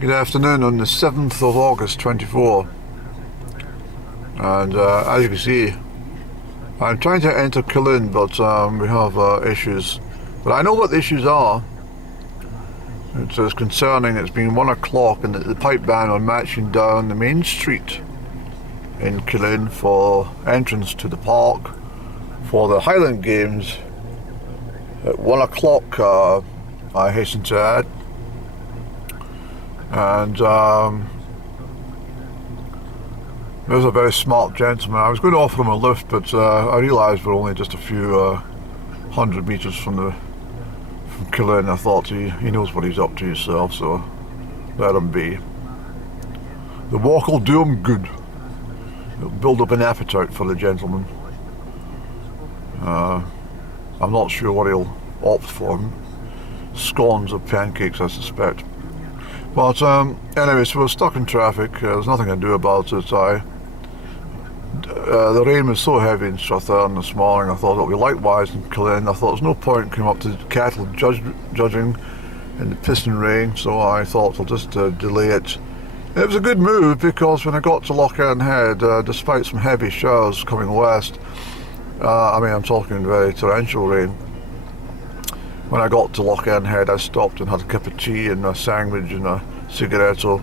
Good afternoon on the 7th of August 24, and as you can see I'm trying to enter Killin, but we have issues, but I know what the issues are. It's concerning. It's been 1 o'clock and the pipe band are marching down the main street in Killin for entrance to the park for the Highland Games at 1 o'clock, I hasten to add. And there's a very smart gentleman. I was going to offer him a lift, but I realised we're only just a few 100 metres from Killin. I thought he knows what he's up to himself, so let him be. The walk will do him good. It'll build up an appetite for the gentleman. I'm not sure what he'll opt for. Scones or pancakes, I suspect. But anyway, so we're stuck in traffic. There's nothing I can do about it. The rain was so heavy in Strathern this morning. I thought it'll be likewise in Killin. I thought there's no point coming up to cattle judging in the pissing rain, so I thought I'll just delay it. It was a good move because when I got to Lochern Head, despite some heavy showers coming west, I'm talking very torrential rain. When I got to Lochern Head, I stopped and had a cup of tea and a sandwich and a cigaretto,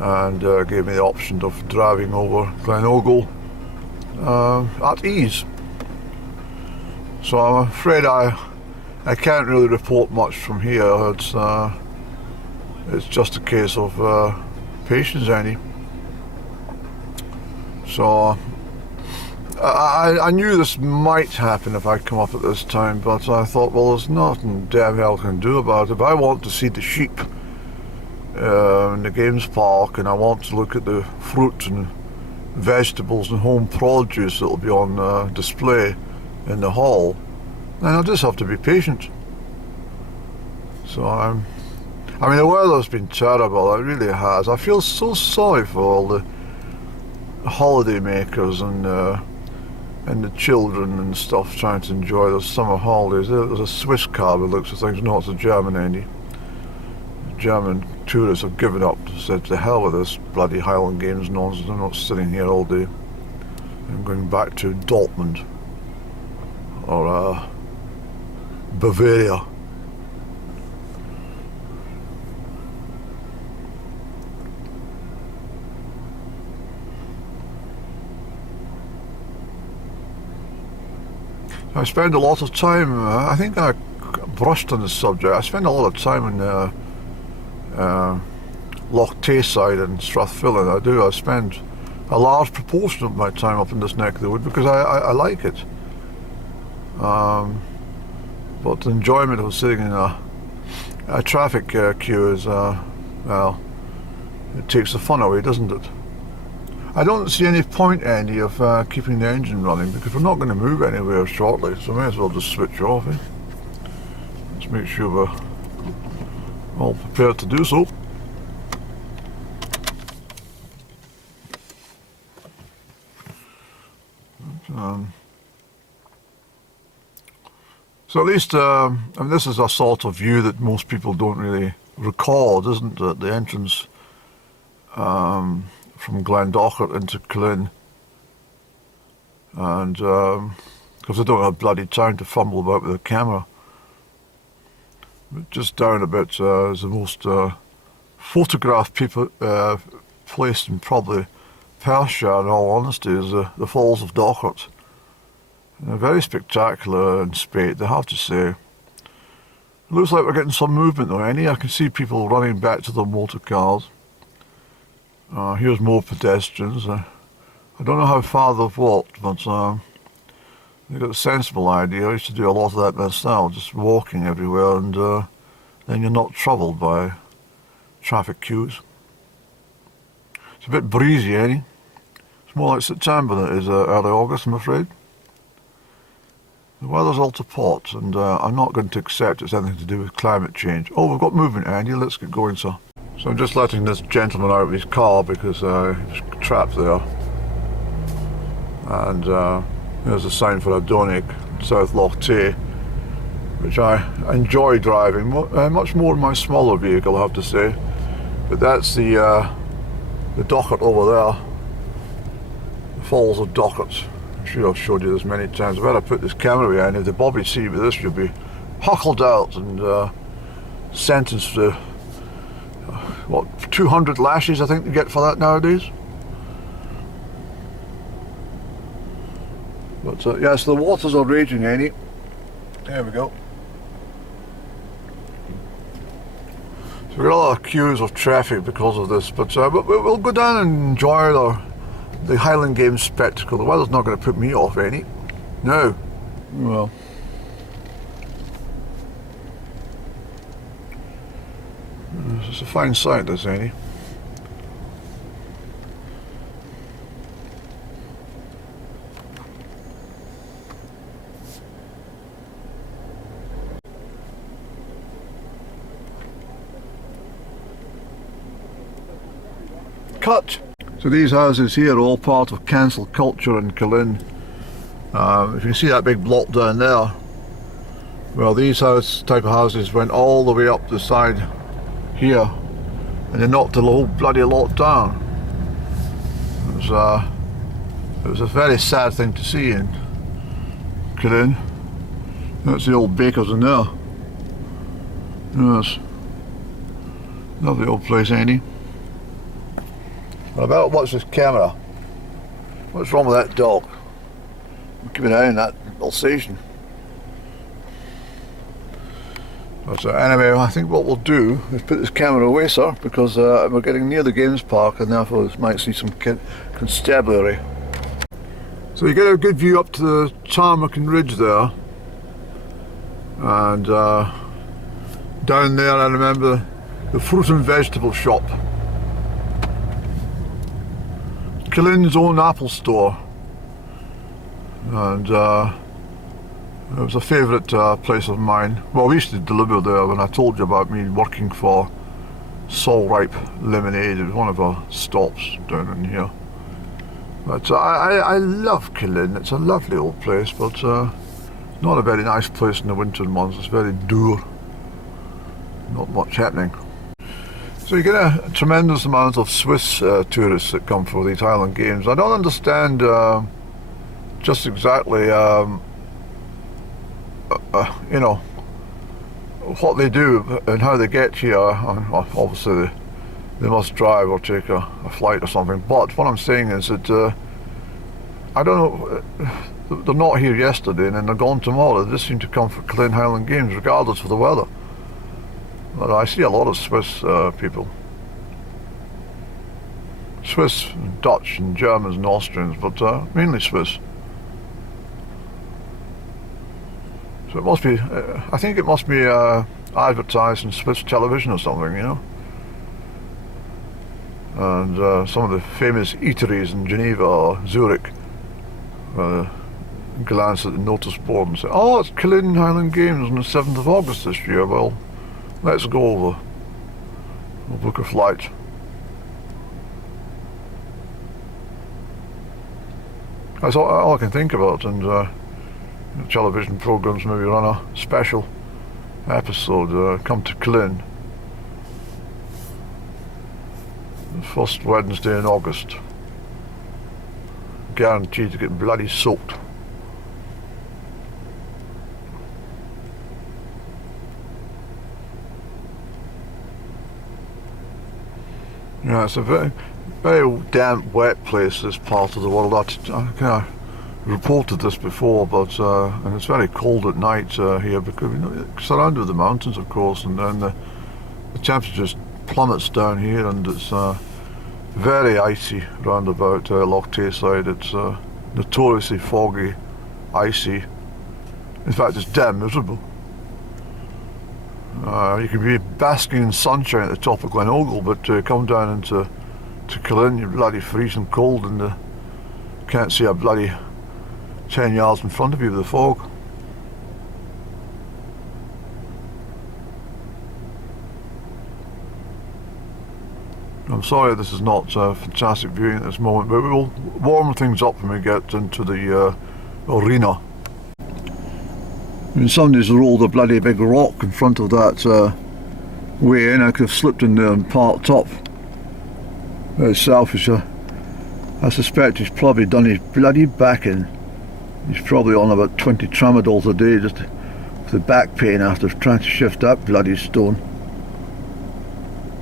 and gave me the option of driving over Glen Ogle at ease. So I'm afraid I can't really report much from here. It's just a case of patience, Annie. So I knew this might happen if I come up at this time, but I thought, well, there's nothing damn hell I can do about it. If I want to see the sheep in the Games Park, and I want to look at the fruit and vegetables and home produce that'll be on display in the hall, then I'll just have to be patient. So the weather's been terrible, it really has. I feel so sorry for all the holiday makers and the children and stuff trying to enjoy their summer holidays. There's a Swiss car by the looks of things. No, it's a German, Andy. The German tourists have given up, said to hell with this bloody Highland Games nonsense. I'm not sitting here all day. I'm going back to Dortmund or Bavaria. I spend a lot of time, I think I brushed on the subject, I spend a lot of time in Loch Tayside in Strathfillan. I do. I spend a large proportion of my time up in this neck of the wood because I like it. But the enjoyment of sitting in a traffic queue is, well, it takes the fun away, doesn't it? I don't see any point, Andy, of keeping the engine running because we're not going to move anywhere shortly, so may as well just switch off. Let's make sure we're all prepared to do so. So at least, this is a sort of view that most people don't really record, isn't it? The entrance from Glendochart into Killin, and because I don't have bloody time to fumble about with the camera. But just down a bit is the most photographed place in probably Perthshire, in all honesty, is the Falls of Dochart. They're very spectacular in spate, I have to say. It looks like we're getting some movement though, Annie. I can see people running back to their motor cars. Here's more pedestrians. I don't know how far they've walked, but they've got a sensible idea. I used to do a lot of that myself, just walking everywhere, and then you're not troubled by traffic queues. It's a bit breezy, eh? It's more like September than it is early August, I'm afraid. The weather's all to pot, and I'm not going to accept it's anything to do with climate change. Oh, we've got movement, Andy. Let's get going, sir. So I'm just letting this gentleman out of his car because he's trapped there. And there's a sign for Adonig, South Loch Tay, which I enjoy driving, much more in my smaller vehicle, I have to say. But that's the docket over there. The Falls of Dockets. I'm sure I've showed you this many times. I better put this camera behind. If the Bobby see with this, you'll be huckled out and sentenced to what, 200 lashes I think you get for that nowadays. But yes, the waters are raging, Annie. There we go. So we've got a lot of queues of traffic because of this, but we'll go down and enjoy the Highland Games spectacle. The weather's not going to put me off any. No. Well. It's a fine sight, this, Annie. Cut! So these houses here are all part of cancel culture in Killin. If you see that big block down there, well, these type of houses went all the way up the side here, and they knocked the whole bloody lot down. It was a very sad thing to see in Killin. That's the old bakers in there. Yes, lovely old place, Annie. Well, I better watch this camera. What's wrong with that dog? Keep an eye on that Alsatian. But anyway, I think what we'll do is put this camera away, sir, because we're getting near the games park and therefore we might see some constabulary. So you get a good view up to the Tarmacan Ridge there, and down there I remember the fruit and vegetable shop. Killin's own Apple store, and it was a favourite place of mine. Well, we used to deliver there when I told you about me working for Sol Ripe Lemonade. It was one of our stops down in here. But I love Killin. It's a lovely old place, but not a very nice place in the winter months. It's very dour. Not much happening. So you get a tremendous amount of Swiss tourists that come for these Highland Games. I don't understand just exactly, you know, what they do and how they get here. Obviously they must drive or take a flight or something. But what I'm saying is that I don't know. They're not here yesterday and then they're gone tomorrow. They just seem to come for Killin Highland Games regardless of the weather. But I see a lot of Swiss people. Swiss, Dutch and Germans and Austrians, but mainly Swiss. So it must be, I think it must be advertised in Swiss television or something, you know. And some of the famous eateries in Geneva or Zurich glance at the notice board and say, oh, it's Killin Highland Games on the 7th of August this year. Well, let's go over. We'll book a flight. That's all I can think about, and television programs maybe run a special episode, come to Killin, the first Wednesday in August. Guaranteed to get bloody soaked. Yeah, it's a very, very damp, wet place, this part of the world. I kind of reported this before, but and it's very cold at night here because it's surrounded with the mountains, of course, and then the temperature just plummets down here, and it's very icy round about Loch Tayside. It's notoriously foggy, icy. In fact, it's damn miserable. You can be basking in sunshine at the top of Glenogle, but come down into Killin, you're bloody freezing cold, and can't see a bloody 10 yards in front of you with the fog. I'm sorry this is not fantastic viewing at this moment, but we will warm things up when we get into the arena. I mean, somebody's rolled a bloody big rock in front of that way in. I could have slipped in there and parked up. Very selfish. I suspect he's probably done his bloody back in. He's probably on about 20 tramadols a day just for the back pain after trying to shift that bloody stone.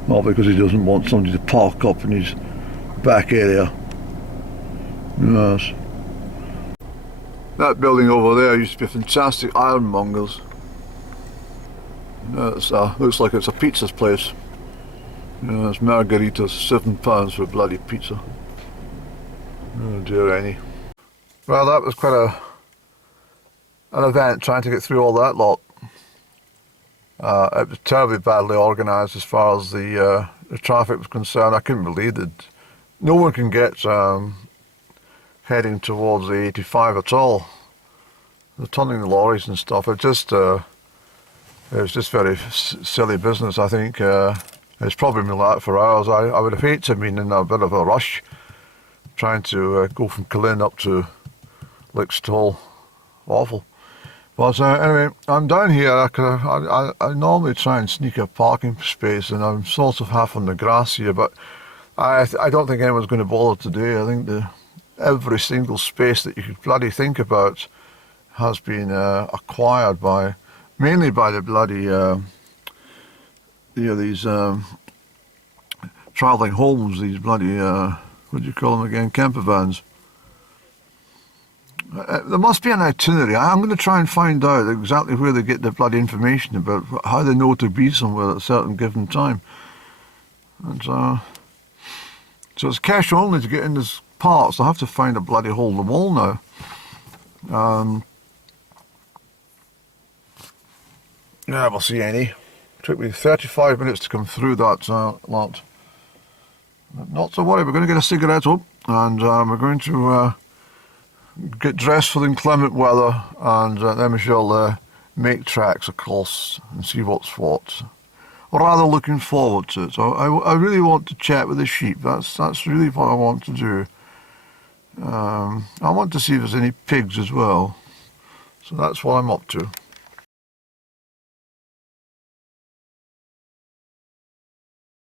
All because he doesn't want somebody to park up in his back area. Yes. That building over there used to be a fantastic ironmonger's. It looks like it's a pizza's place. It's margaritas, £7 for a bloody pizza. Oh dear any. Well, that was quite an event trying to get through all that lot. It was terribly badly organised as far as the traffic was concerned. I couldn't believe that no one can get heading towards the 85 at all. They're turning the lorries and stuff. It was just very silly business. I think it's probably been like that for hours. I would have hated to have been in a bit of a rush trying to go from Killin up to Lickstall. Awful. But anyway, I'm down here. I normally try and sneak a parking space, and I'm sort of half on the grass here, but I don't think anyone's going to bother today. I think every single space that you could bloody think about has been acquired mainly by the bloody these travelling homes, these bloody what do you call them again, camper vans. There must be an itinerary. I'm going to try and find out exactly where they get the bloody information about how they know to be somewhere at a certain given time. And so it's cash only to get in this part, so I have to find a bloody hole in the wall now. Yeah, we'll see any. It took me 35 minutes to come through that lot. Not to worry, we're going to get a cigarette up, and we're going to get dressed for the inclement weather, and then we shall make tracks, of course, and see what's what. Rather looking forward to it. So I really want to chat with the sheep. That's really what I want to do. I want to see if there's any pigs as well. So that's what I'm up to.